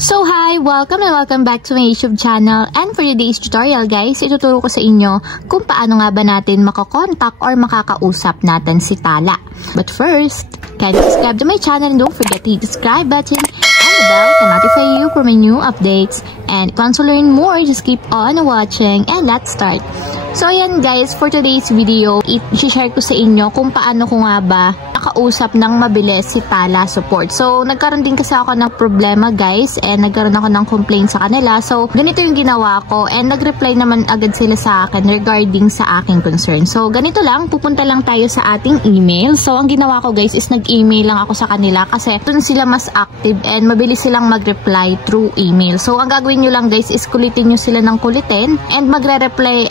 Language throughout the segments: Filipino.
So hi! Welcome and welcome back to my YouTube channel, and for today's tutorial guys, ituturo ko sa inyo kung paano nga ba natin makakontak or makakausap natin si Tala. But first, kindly subscribe to my channel and don't forget to hit the subscribe button and the bell to notify you for my new updates. And if you want to learn more, just keep on watching and let's start. So ayan guys, for today's video, i-share ko sa inyo kung paano ko nga ba nakausap ng mabilis si Tala Support. So nagkaroon din kasi ako ng problema guys, and nagkaroon ako ng complaint sa kanila. So ganito yung ginawa ko, and nag-reply naman agad sila sa akin regarding sa aking concern. So ganito lang, pupunta lang tayo sa ating email. So ang ginawa ko guys is nag-email lang ako sa kanila kasi dun sila mas active and mabilis silang mag-reply through email. So ang gagawin nyo lang guys is kulitin nyo sila ng kulitin, and magre-reply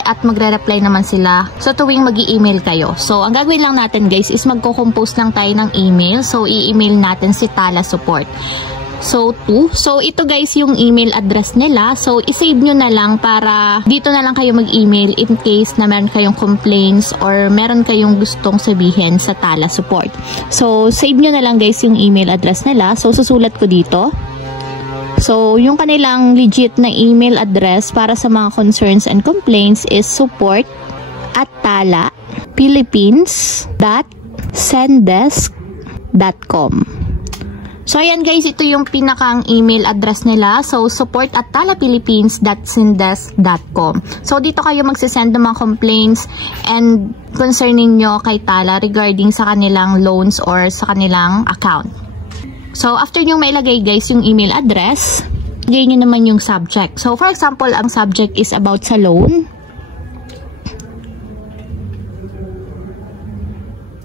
naman sila sa tuwing mag-i-email kayo. So ang gagawin lang natin guys is magko-compose lang tayo ng email. So i-email natin si Tala Support. So ito guys yung email address nila. So i-save nyo na lang para dito na lang kayo mag-email in case na meron kayong complaints or meron kayong gustong sabihin sa Tala Support. So save nyo na lang guys yung email address nila. So susulat ko dito. So, yung kanilang legit na email address para sa mga concerns and complaints is support@talaphilippines.sendesk.com. So, ayan guys, ito yung pinakang email address nila. So, support@talaphilippines.sendesk.com. So, dito kayo magsisend ng mga complaints and concern ninyo kay Tala regarding sa kanilang loans or sa kanilang account. So, after nyo mailagay guys yung email address, lagay nyo naman yung subject. So, for example, ang subject is about sa loan.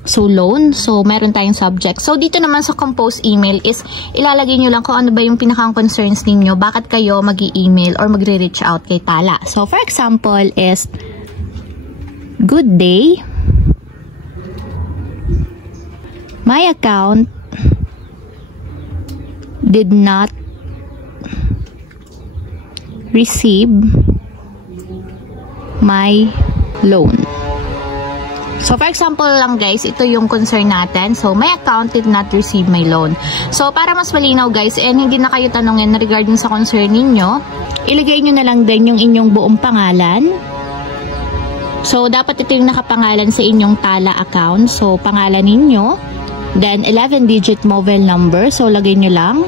So, loan. So, meron tayong subject. So, dito naman sa compose email is ilalagay nyo lang kung ano ba yung pinakang concerns ninyo, bakit kayo mag-i-email or magre-reach out kay Tala. So, for example is, good day. My account did not receive my loan. So, for example lang guys, ito yung concern natin. So, my account did not receive my loan. So, para mas malinaw guys, and hindi na kayo tanongin regarding sa concern ninyo, ilagay nyo na lang din yung inyong buong pangalan. So, dapat ito yung nakapangalan sa inyong Tala account. So, pangalan ninyo. Then, 11-digit mobile number. So, lagay nyo lang.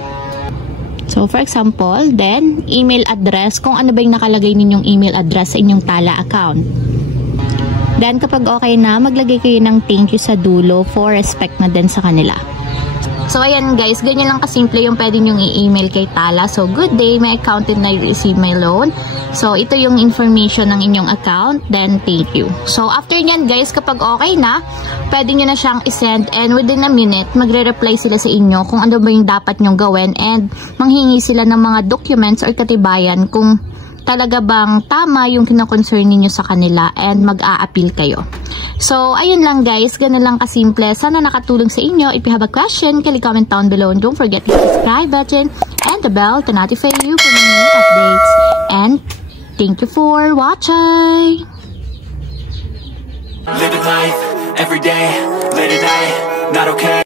So, for example, then, email address. Kung ano ba yung nakalagay ninyong email address sa inyong Tala account. Then, kapag okay na, maglagay kayo ng thank you sa dulo for respect na din sa kanila. So, ayan guys, ganyan lang kasimple yung pwede nyong i-email kay Tala. So, good day, my account did not receive my loan. So, ito yung information ng inyong account. Then, thank you. So, after nyan guys, kapag okay na, pwede nyo na siyang isend, and within a minute, magre-reply sila sa inyo kung ano ba yung dapat nyong gawin, and manghingi sila ng mga documents or katibayan kung talaga bang tama yung kina-concern ninyo sa kanila, and mag-a-appeal kayo. So, ayun lang guys, ganun lang kasimple. Sana nakatulong sa inyo. If you have a question, kindly comment down below, and don't forget to hit the subscribe button and the bell to notify you for my new updates. And thank you for watching! Living life, every day, late at night, not okay.